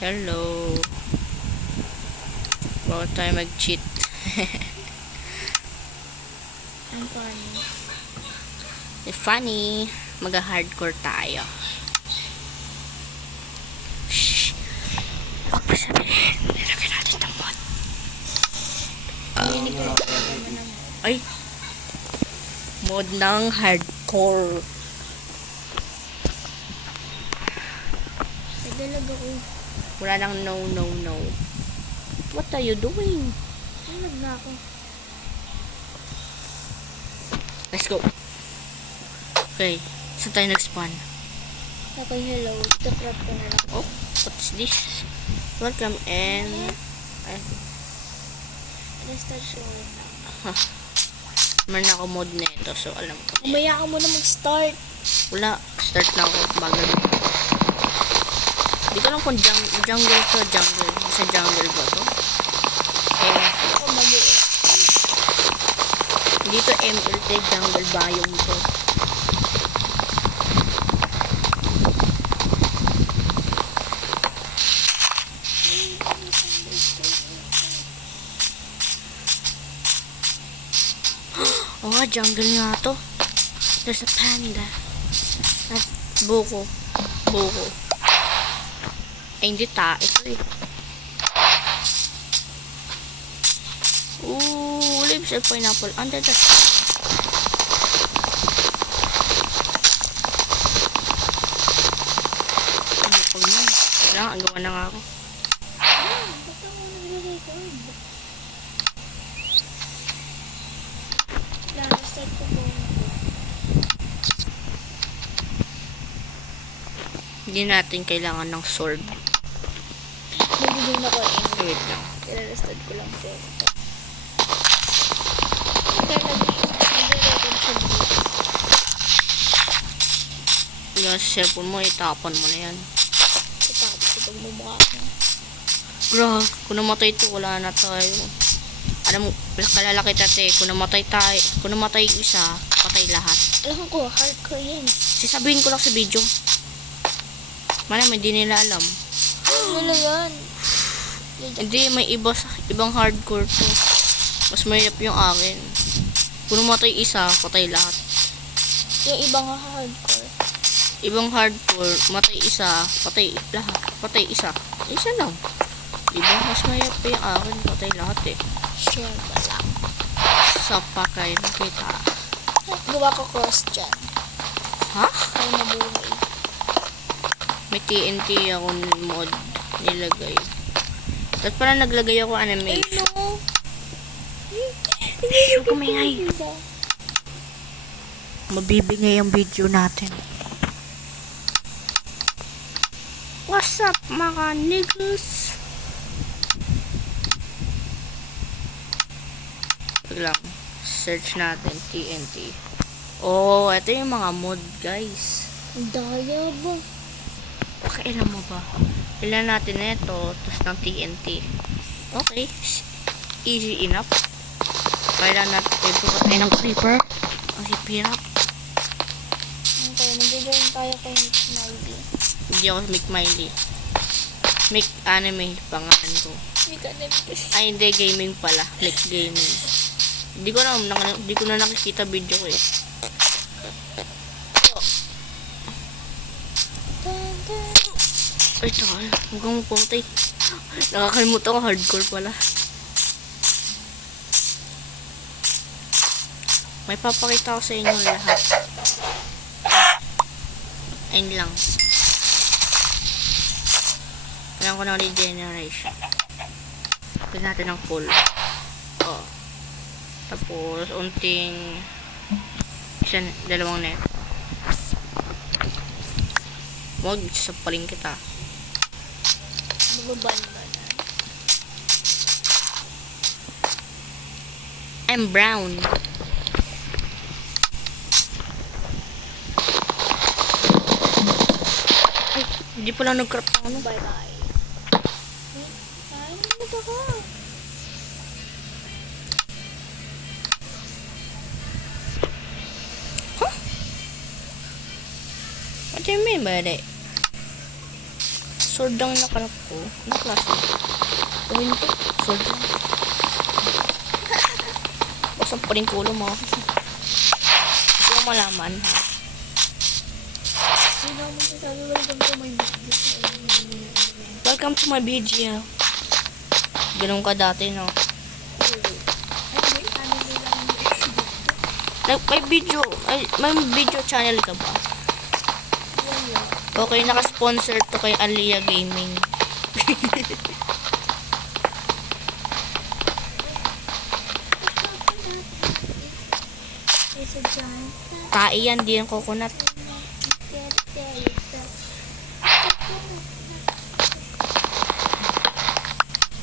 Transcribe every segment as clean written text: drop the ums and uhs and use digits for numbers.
Hello. Bago tayo mag-cheat. Ang funny. Funny. Mag-hardcore tayo. Shh. Huwag mo sabihin. Nilagyan natin ng bot. Ay. Mod ng hardcore. Naglalag ako. Wala nang no. What are you doing? Naglag na ako. Let's go. Okay. Saan tayo nag-spawn? Okay, hello. Ito-trap ko na lang. Oh, what's this? Welcome and... Restart ko ulit na. Meron ako mod na ito, so alam ko. Umaya ka muna mag-start. Wala, start na ako. Bagal. Hindi ko alam kung jungle to, jungle. Sa jungle ba to? Ako mag-iit. Dito MLT jungle biome to. Oh, jungle nga to. There's a panda. At buko. Ay, hindi ta. Ito eh. Ooh, leaves and pineapple under the sky. Ano pag nun? Wala, ang gawa na nga ako. Ba't ako nag-record? Restart ko po. Hindi natin kailangan ng sword. Nagiging ako eh. Wait lang. Restart ko lang po. Kaya nag-record siya dito. Yung cellphone mo, itapon mo na yan. Tapos ito bumukha ko. Bro, kung namatay ito, wala na tayo. Alam mo, kalala kita kung namatay isa, patay lahat. Alam ko, hardcore yan. Sasabihin ko lang sa video. Malamang hindi nila alam. Alam nila yan. Hindi, may ibang hardcore to. Mas mahirap yung akin. Kung namatay isa, patay lahat. Yung ibang hardcore. Ibang hardcore, matay isa, patay lahat. Patay isa. Isa lang. Diba? Mas mahirap pa yung akin, patay lahat eh. Sure ba lang. Sa pakay na kita. Gawa ko cross dyan. Ha? Para mabuhay. May TNT ako mod nilagay. Tapos parang naglagay ako anime. Ay no! Huwag kumingay. Mabibingay ang video natin. What's up mga niggas? Lang. Search natin TNT. Oh, ito yung mga mod guys. Daya ba? Pakailan mo ba? Ilan natin na ito, tapos ng TNT. Okay. Easy enough. Kailan natin ipapatay ng creeper. Ang hirap. Okay, nag-join tayo kay Mick Miley. Hindi ako Mick Miley. Mick Anime, pangalan ko. Mick Anime kasi. Ay, hindi. Gaming pala. Mick Gaming. Hindi ko na nakikita video ko eh. Ay, takal. Huwag kang magpumatay. Nakakalimutan ko, hardcore pala. May papakita ko sa inyo lahat. Ayun lang. Kailangan ko ng regeneration. Pagin natin ng full. Oh. Tapos, unting dalawang net. Huwag, sapaling kita. Mababan ba na? I'm brown. Ay, hindi pala nag-craft ng ano. Bye-bye. Ay, ano ba ka? What do you mean by that? sword lang nakarap ko. Ano klase? O hindi. Sword lang. Basang pa rin kulo mo. Gusto ko malaman, ha? Hindi na mo sasabi, welcome to my video. Welcome to my video. Ganun ka dati, no? Hindi, ano nila ang exhibit. May video channel ka ba? Wala. Okay, naka-sponsor to kay Alia Gaming. It's a giant. Tae yan, di yan coconut.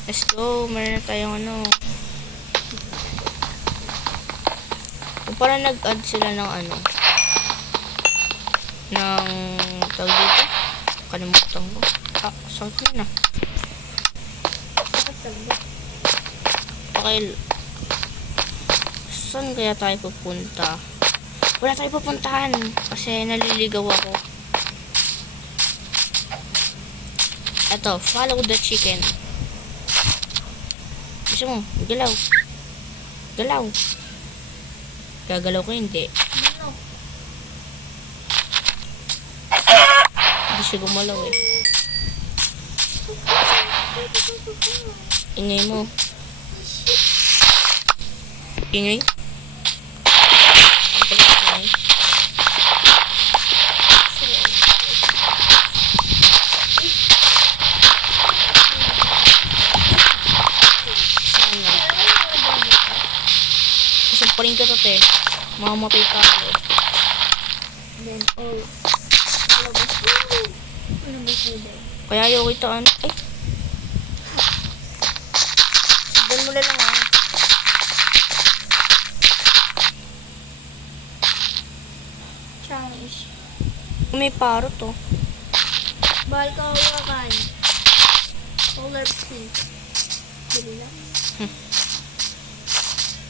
Let's go, meron na tayong ano. Parang nag-add sila ng ano. Ng tawag dito. Kalimutan ko. Ah, saan na? Okay. Saan kaya tayo pupunta? Wala tayo pupuntahan. Kasi naliligaw ako. Eto, follow the chicken. Gusto mo, galaw. Galaw. Gagalaw ko hindi. Ano? Hindi siya gumalaw eh. Ingay mo. Ingay. Ingay. Sana. Sasamparin ka to, te. Mamamatay ka agad. Then, oh. Malabas. Ano ba sila? Kaya ayaw kita ano. Ay. Sundan mo na lang ah. Challenge. May paro to. Bahal ka hawakan. Color pink. Bili lang.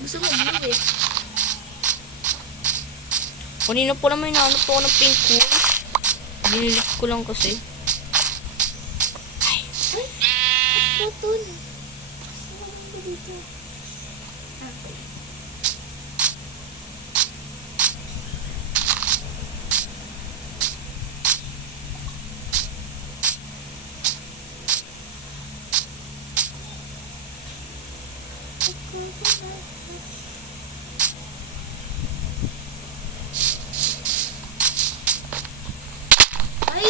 Gusto mo blue eh. Kanina po naman hinahanap ako ng pink wool. Dinilit ko lang kasi. Ay! Putol. Ano ba dito? Ah. Ay!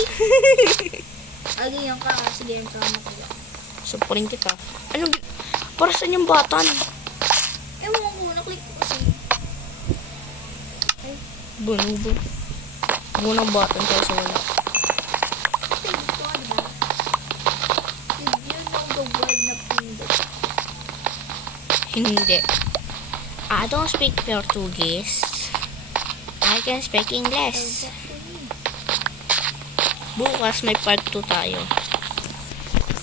Agayan ka. Sige, yung tama ko. Samparin kita. Ano? Para saan yung batan? Ewan ko, naklik ko kasi. Ay, Bunubo. Munang batan tayo sa wala. tingin ko, diba? Did you know the word na pindot? Hindi. I don't speak Portuguese. I can speak English. Bukas may part 2 tayo.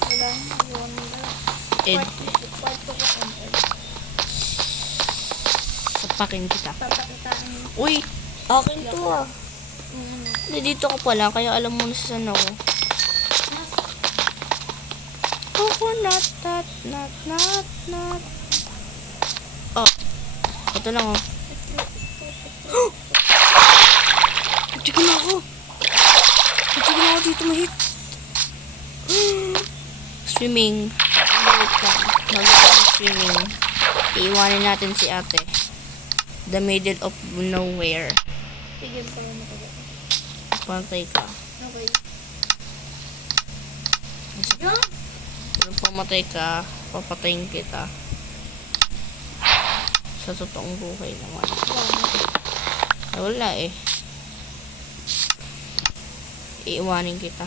Wala, yun. Ed, Part 2 ko on Ed. sapakin kita. Papakitaan mo. Uy, akin to ah. Mm. Hindi, dito ko pala, kaya alam mo na saan ako. Coconut, not. Oh, ito lang oh. Hindi ko na ako. Hindi ko na ako dito mahit. Swimming. Wait lang. Mag-swimming. Swimming. Iiwanin natin si ate. The middle of nowhere. Sige, pala mo ko. Pantay ka. Okay. Kasi Yan! kung pamatay ka, papatayin kita. Sa totoong buhay naman. Ay, wala eh. Iiwanin kita.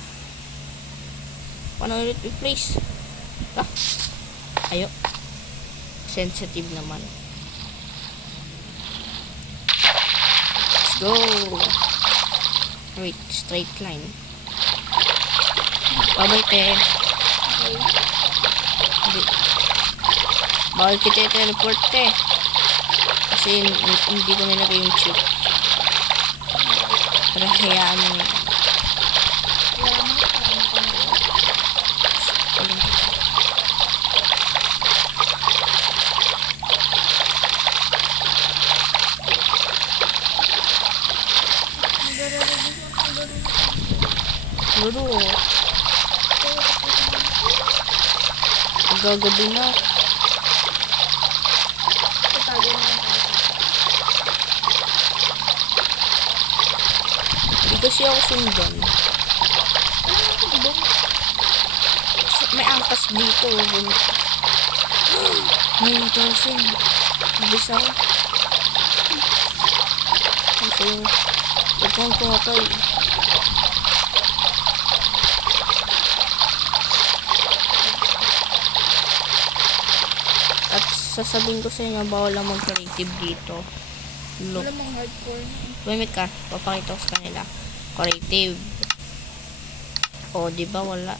Paano ulit replace? Ah. Ayo. Sensitive naman. Let's go. Wait, straight line. Babay te. Okay. Hindi. Bawal kita i-teleport te. Kasi hindi ko nilagay yung chip. Pero hayaan mo. Wala mo. Wala mo. Magagabi na. Tatago na lang tayo. Hindi kasi ako sundan. Ano yung hukbong? May angkas dito. May tosin. Mabis ako. Kasi yung huwag kang pumatay. At sasabihin ko sa inyo, bawal lang mag-creative dito. Look. Wala mang hardcore. Wait ka, papakita ko sa kanila. Creative. O, di ba wala?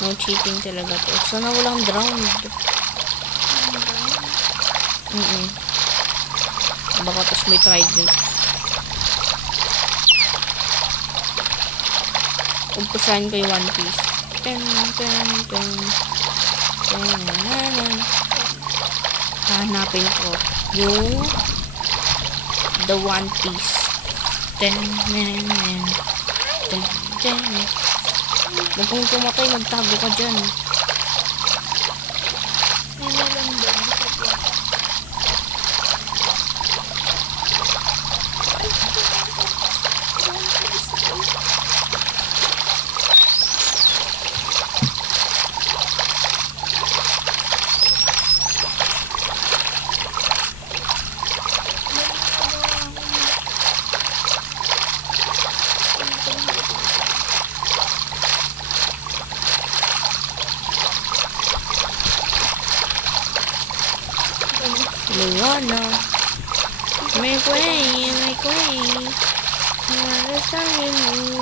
No cheating talaga to. Sana walang drowned. Baka tapos may trident. Umpisahan ko yung One Piece. Ten, ten, ten. Ten. Hanapin ko yung The One Piece. Ten, ten, ten, ten. Huwag kong pumatay, magtago ka dyan. May meron doon. Sa buwan. Luwana. May way, may way. Marasangin mo.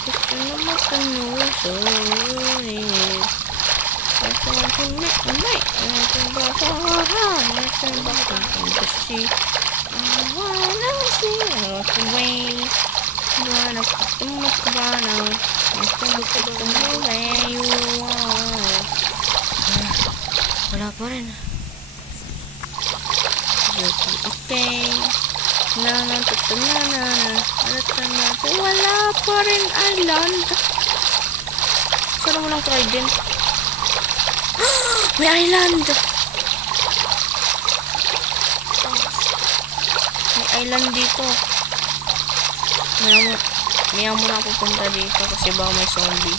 Gusto na matuloy. Sorry. Ito ang kumay. Ito ba sa hahan? Ito ba kung kasi. Wala siya. Ito way. Wala pa tumakbanaw. Ito ba tumuloy. Wala pa rin. Okay. Na. Wala pa rin island. Sana walang trident. May island. May island dito. Maya mo na pupunta dito kasi baka may zombie.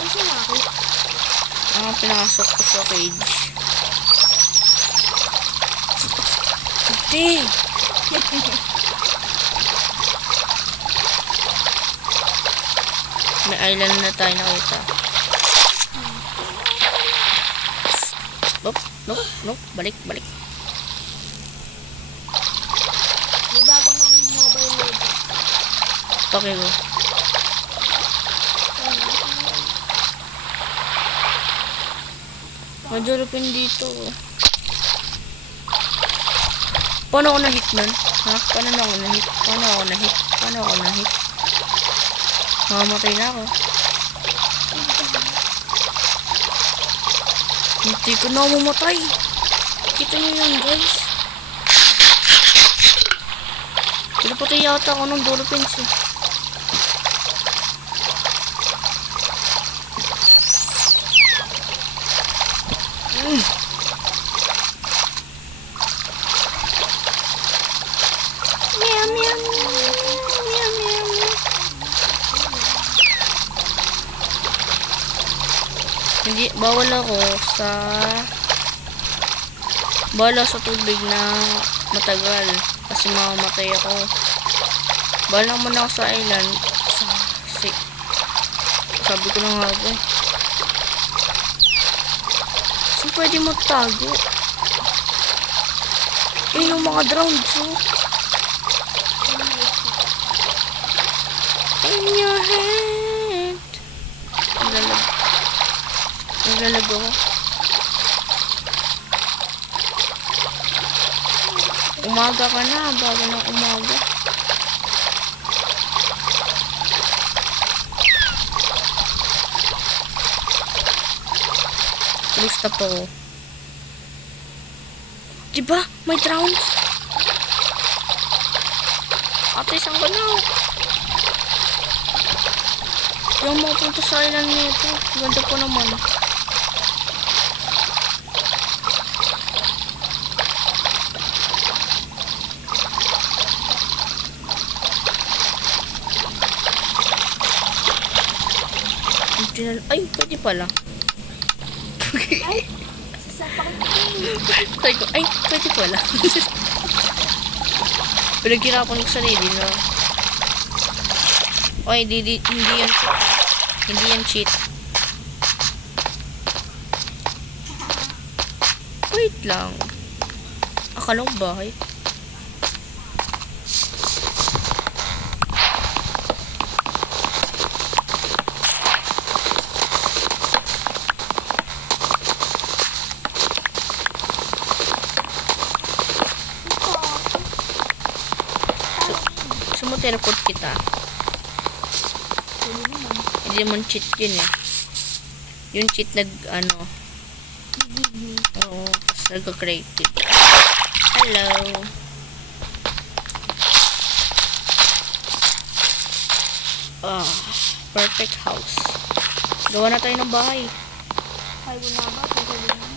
Ang sinaki. Pinasok ko sa cage. Hindi. May island na tayo nakita. Nope. Balik. May bago ng mobile legend. Okay go. Majalupin dito. Paano ako na-hit nun? Ha? Paano ako na-hit? Mamamatay na ako. Hindi ko na mamatay. Kita nyo yun, guys. Pinapatay yata ako ng dolphins eh. Hindi, bawal ako sa tubig na matagal kasi mamamatay ako. Bawal naman ako sa island. Sabi ko na nga ba. So, pwede magtago. Yung mga drowns, oh. In your hand. Naglalag ako. Umaga ka na, bago ng umaga. Gusto po. Diba? May drowns. Ate, saan ka na? Yung mapunta sa island nito. Ganda po naman. Ay, pwede pala. Ay, sasapakin ko. Sabi ko, ay, pwede pala. Pinaghirapan ko sa sarili na. Oy, hindi yan cheat. Hindi yan cheat. Wait lang. Akala ko bahay. Gusto mo teleport kita? Pwede naman. Hindi naman cheat yun eh. Yung cheat ano. Give me. Oo, tapos nagka-creative. Hello. Perfect house. Gawa na tayo ng bahay. Ay, wala ba? Pwede naman.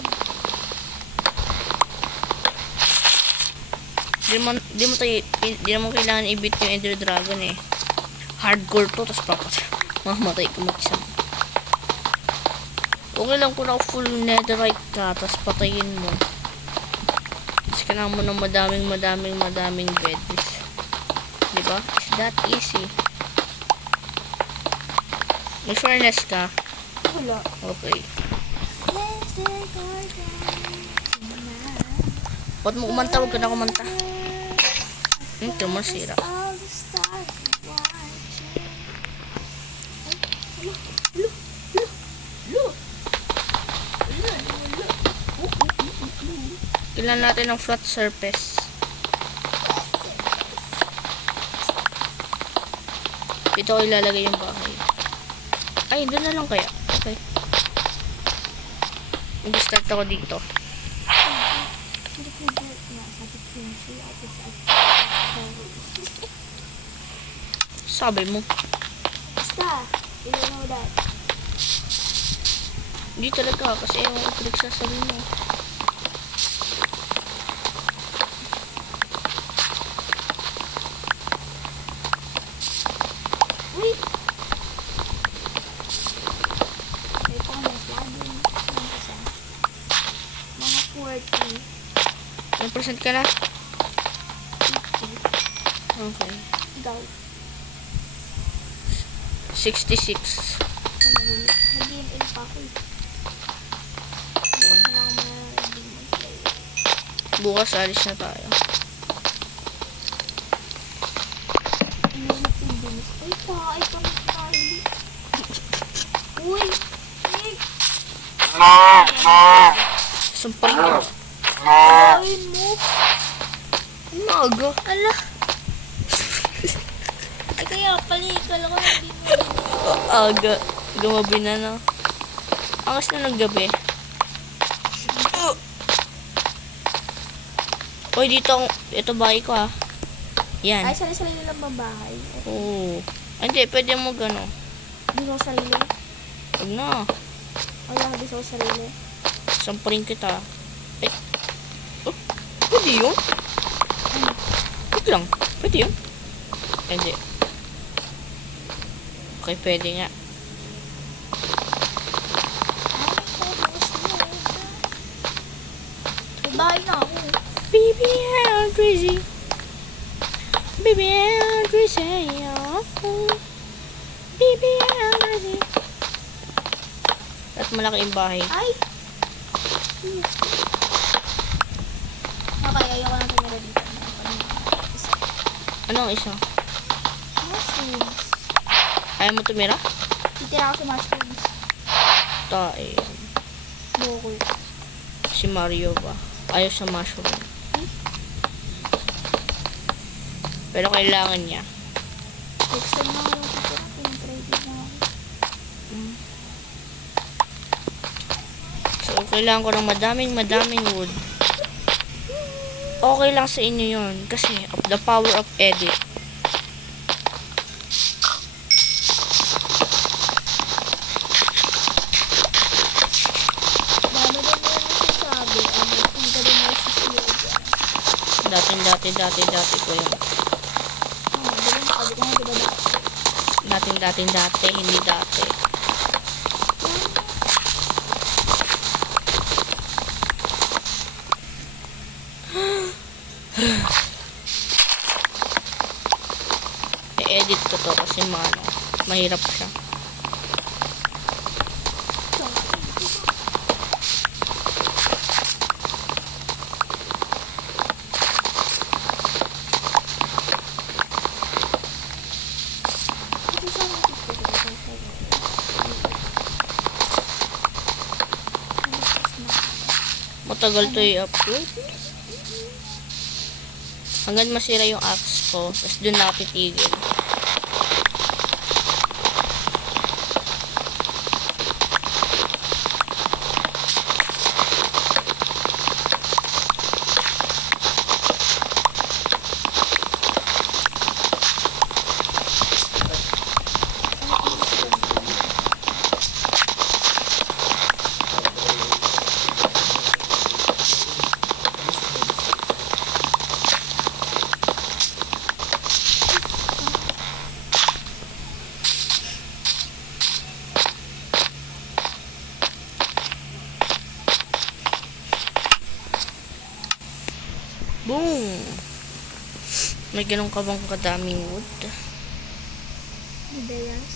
Di mo kailangan i-beat yung Ender Dragon eh. Hardcore to, tapos mamatay ka mag-isa. Okay lang kung full netherite ka, tapos patayin mo. Tapos kailangan mo ng madaming beds. Diba? It's that easy. May furnace ka? Wala. Okay. Let's take our time tonight. Ba't mo kumanta? Huwag ka na kumanta. Ito mo sira. All the stars watching. Ay, Kailangan natin ng flat surface. Dito ko ilalagay yung bahay. Ay, doon na lang kaya. Okay. Mag-start ako dito. Hindi ko get nga. Sabi ko yung siya. Sabi mo. Basta, you know that. Hindi talaga kasi ewan ko pinagsasabi mo. Wait! May comments lagi. Mga 40. Ilang percent ka na? 50. Okay. Daw. 66. Nag-game in pa ako eh. Bukas na lang mga demons kayo. Bukas alis na tayo. Umilit yung demons. Ay, paay kami tayo. Uy! Nick! Sampal na. Ay mo! Naga. Ala! Ay, kaya pala ikala ko hindi mo. Aga. Gumabi na na. Angas na ng gabi. Oy, dito. Ito bahay ko ah. Yan. Ay, sarili-sarili lang ba bahay? Oo. Ay, hindi, pwede mo gano. Di ko sarili. Huwag na. Wala, di ko sarili. Samparin kita. Eh. Oh, pwede yun? Wait lang. Pwede yun? Hindi. Okay, pwede nga. May bahay na ako. Baby, I'm crazy. Baby, I'm crazy. Oh. Baby, I'm crazy. At malaki yung bahay. Ay! Okay, ayoko lang tumira dito. Anong isa? Mushrooms. Ayaw mo tumira? Titira ako sa mushrooms. Tae. Bukol. Si Mario ba? Ayaw sa mushroom. Pero kailangan niya. Next time na ako titira. Pinatry din na ako. So, kailangan ko ng madaming wood. Okay lang sa inyo yun. Kasi, of the power of edit. Dati ko yun. Dalang sabi ko nga diba dati? Dati, hindi dati. I-edit ko to kasi mahirap siya. Matagal to i-upload. Hanggang masira yung axe ko, tapos dun na ako titigil. Boom! May ganun ka bang kadaming wood? Ideas.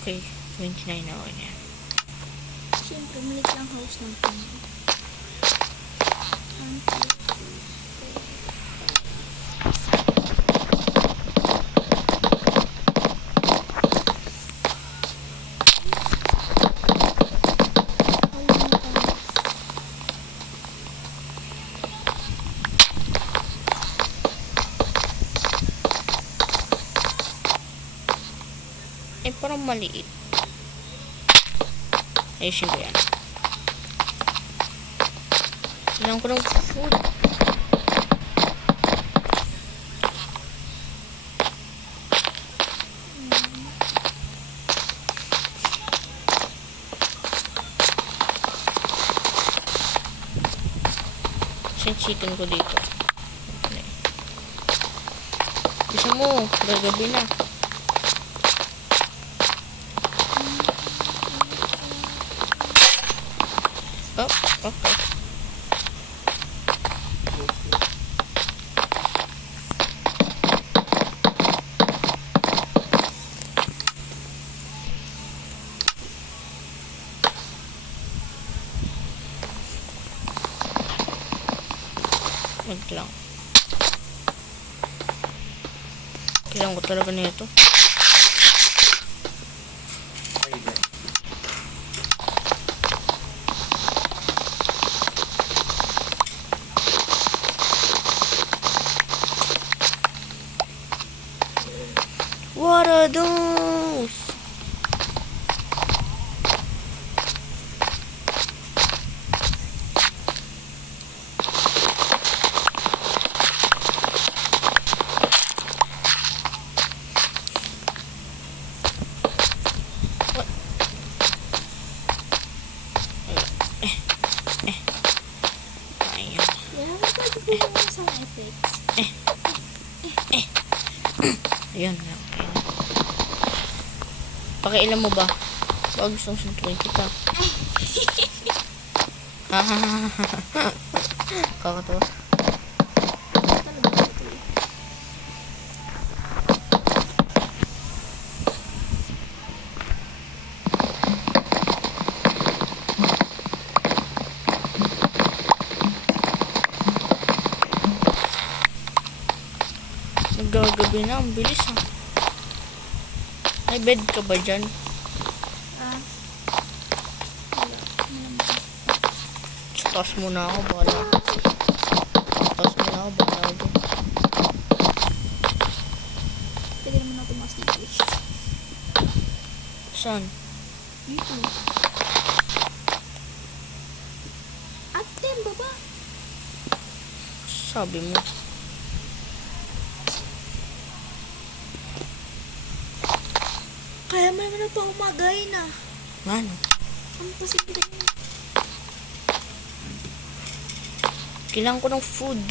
Okay, 29 na ako niya. Siyempre, maliit lang house ng Pinoy. Eh, parang maliit. Ayusin ko yan. Kailangan ko ng food. Chicken ko dito. Okay. Bisa mo, gagabi na. Oh, okay. Wag lang. Kailangan ko talaga na ito. What are those? Ayan na. Pakailan mo ba? Baka gusto kong suntuin kita. Kakatawa. Naggagabi na, ang bilis ha. May bed ka ba dyan? Taas muna ako, bahala. Pwede naman na tumas na fish. Saan? Dito. Ate, baba. Sabi mo. Kaya mo naman na pa umagay na. Nga no. Ano pa sige na yun? Kailangan ko ng food.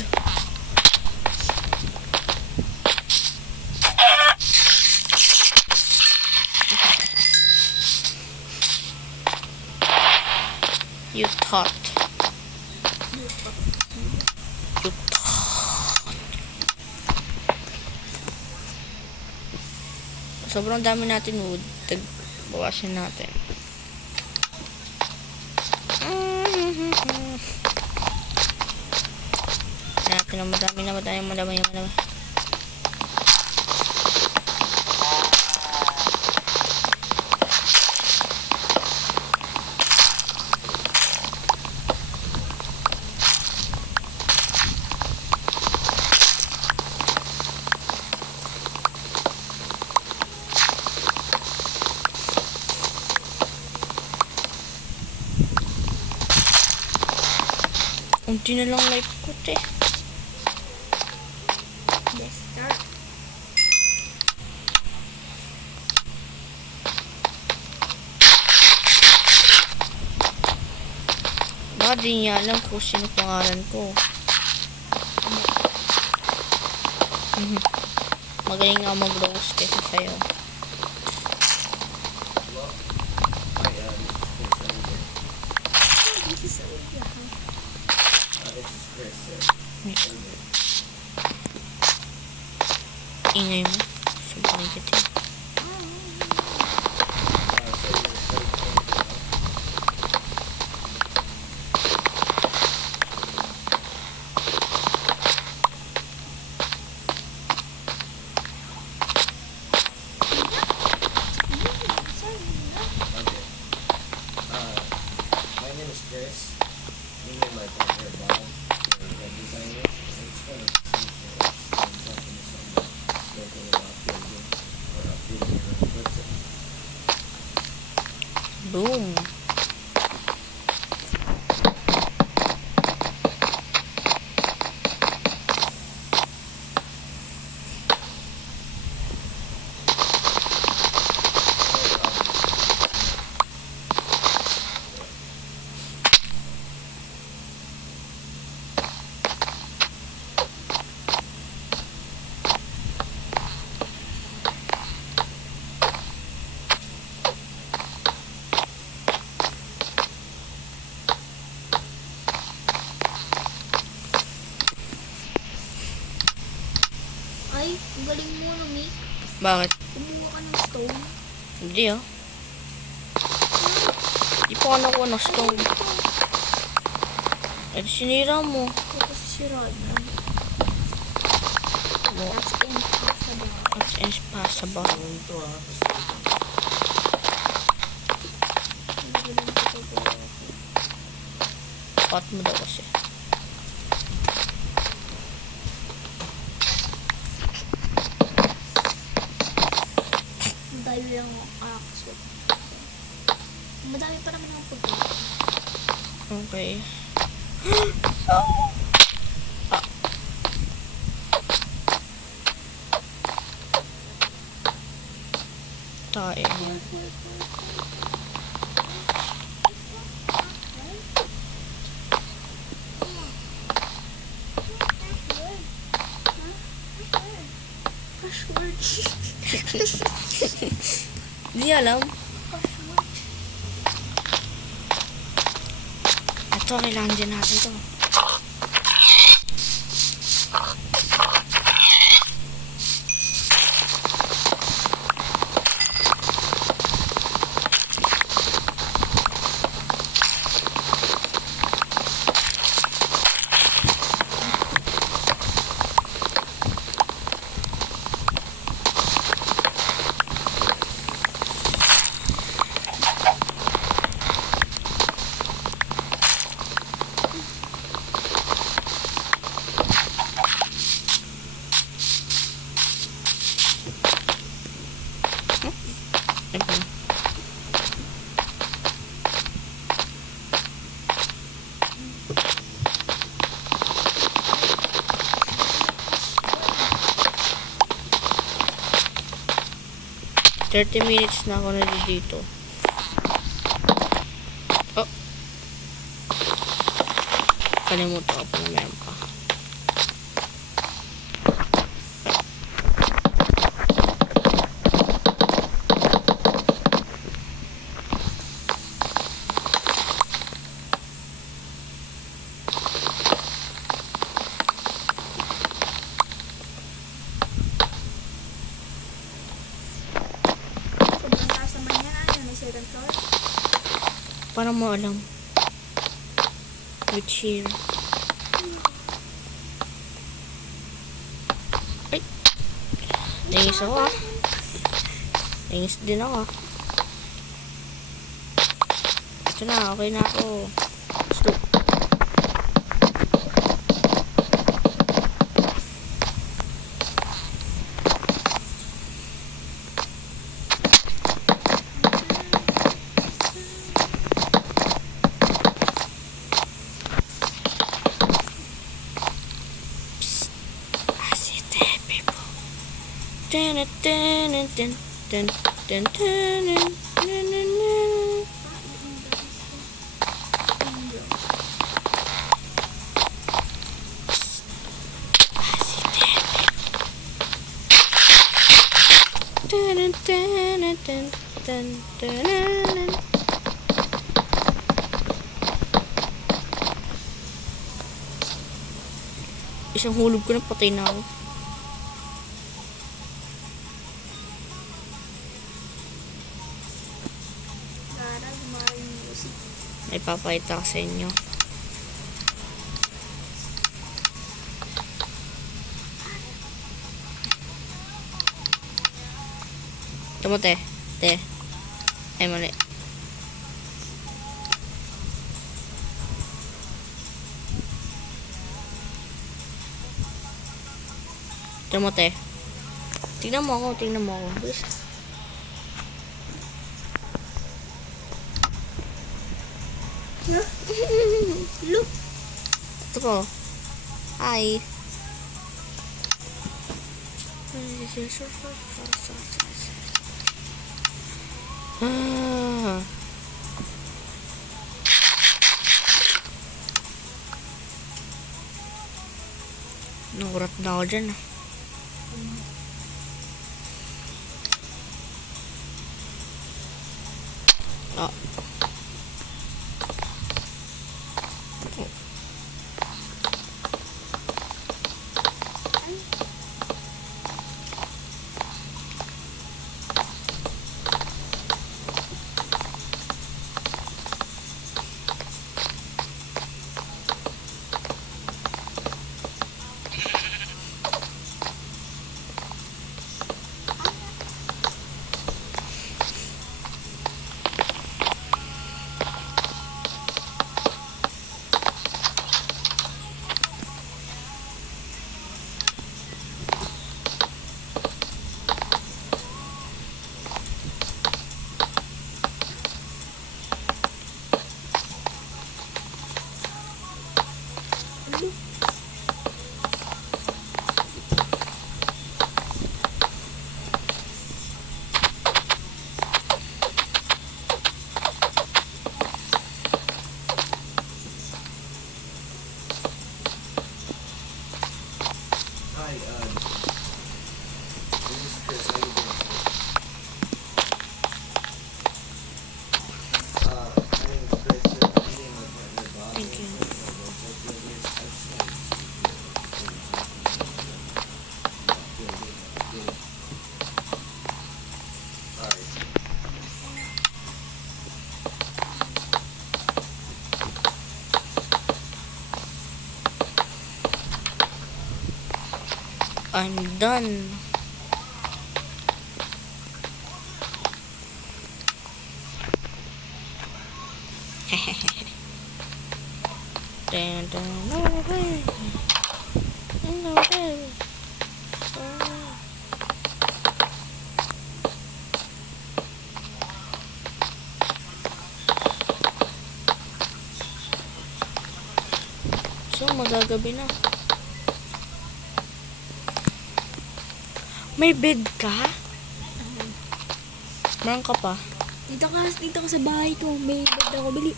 You thought. You thought. Sobrang dami natin wood. Bawasin natin. Natin na madami. Unti na lang life ko, te. Yes, sir. Baka di niya alam kung sino pangalan ko. Magaling nga mag-roast kesa sa'yo. This is Olivia, huh? Ingay mo. Sobrang kita. My name is Chris. Me and my partner Bob, we're web designers. I just wanted to see if there's something local about building or updating your website. Boom. Ay, ang galing mo, no, Mick. Bakit? Kumuha ka ng stone. Hindi ah. Di pa ano ko ng stone. Eh, sinira mo. Tapos sirad na. Mo. That's impossible. That's impossible. Ano ito ha? Ang galing ko ito, bro. Pot mo daw kasi. Ang dami lang ang axe. Madami pa naman ang pagkakas. Okay. Tayo niya. Password. Hindi alam. Ito, kailangan din natin to. 30 minutes na ako na dito. Oh. Kalimutan ko pa na meron pa. Sobrang taas naman yan. Ano, may second floor? Para mo alam. With sheer. Ay. Nangis ako ah. Nangis din ako ah. Ito na, okay na ako. Stop. Dun, dun, dun, dun, dun, dun, dun, dun, dun, dun. Dun, dun, dun, dun, dun, dun, dun. Isang hulog ko na patay na ako. Gara, gumara yung music. May papakita ko sa inyo. Ito mo, te. Te. Ay, mali. Ito mo, te. Tingnan mo ako, tingnan mo ako. Bilis. Look! Ito ko. Hi. Ah. Nagurat na ako dyan ah. Ah. Hi, this is Chris. How you doing, sir? My name is Chris. Me and my partner Bob. Thank you. Alright. I'm done. Dun, dun, no way. No way. So, magagabi na. May bed ka? Meron ka pa. Dito ka sa bahay ko. May bed ako, bili.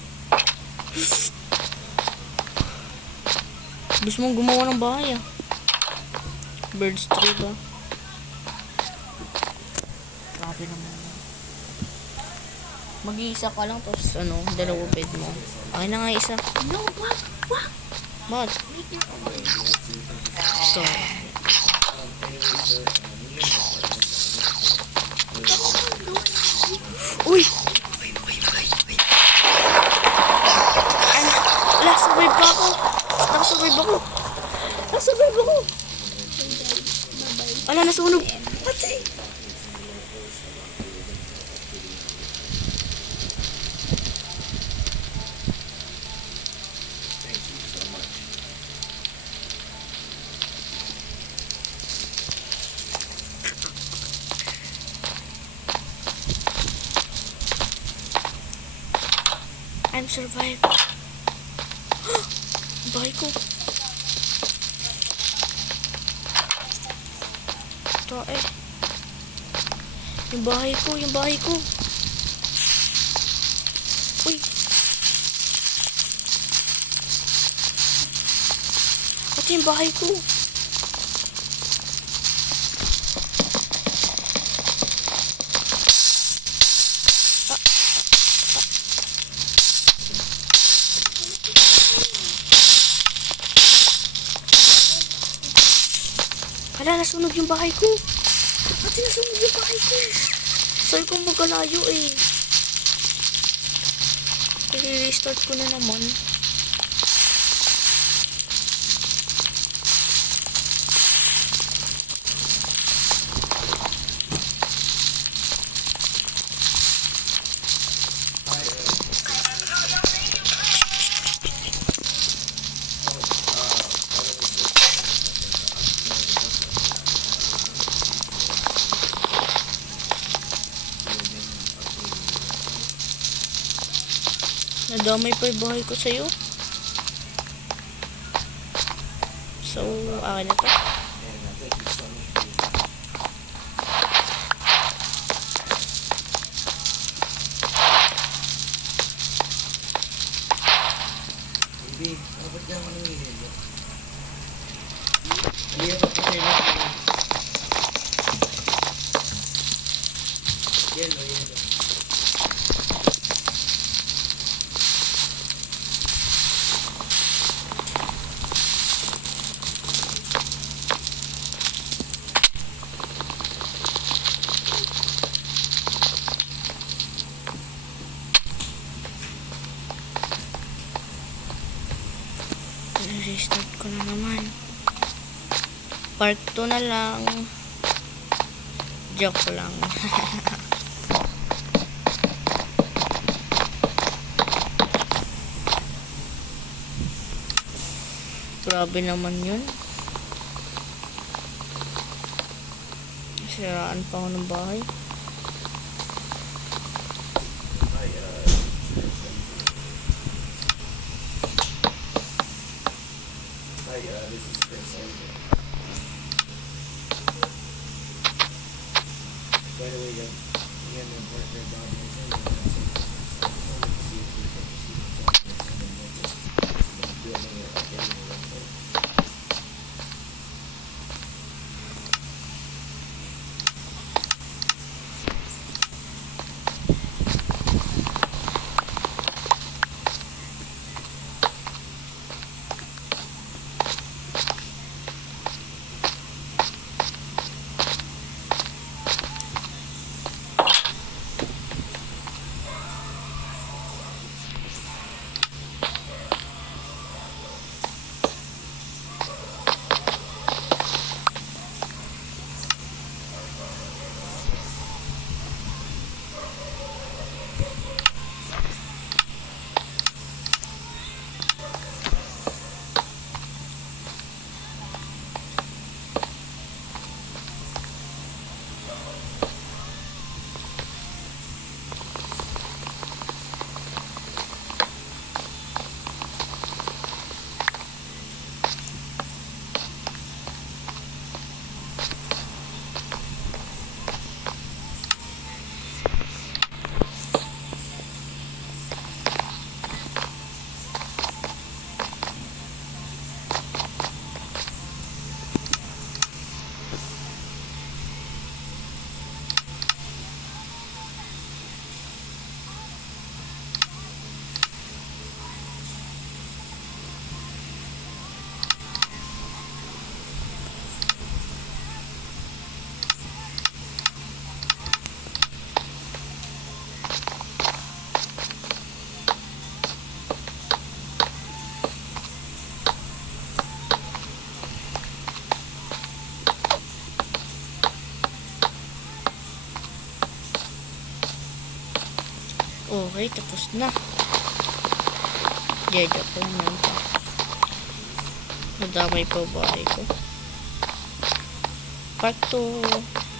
Gusto mong gumawa ng bahay ah. Birds tree ba? Grabe naman. Mag-iisa ka lang tapos ano, dalawa bed mo. Okay na nga isa. No, wag. Ba't? Make your own. Ito. Uy! Ano? Wala, survive pa ako. Nakasurvive ako. Nakasurvive ako. Wala, nasunog. Patay. I'm survived. Bahay ko. Ito eh. Yung bahay ko. Uy. Ito yung bahay ko. Hala, nasunog yung bahay ko. Ate, nasunog yung bahay ko. Saan ko magkalayo eh. I-restart ko na naman. Nadamay pa yung bahay ko sa'yo. So, akin na to. Hindi, dapat dyan ano yun. Hindi ito po kayo natin. Yellow. Restart ko na naman. Part 2 na lang. Joke lang. Grabe naman yun. Siraan pa ako ng bahay. This is Chris. By the way, yan yung partner namin sa inyo. Okay, tapos na. Joke lang naman pa. Nadamay pa bahay ko. Part 2.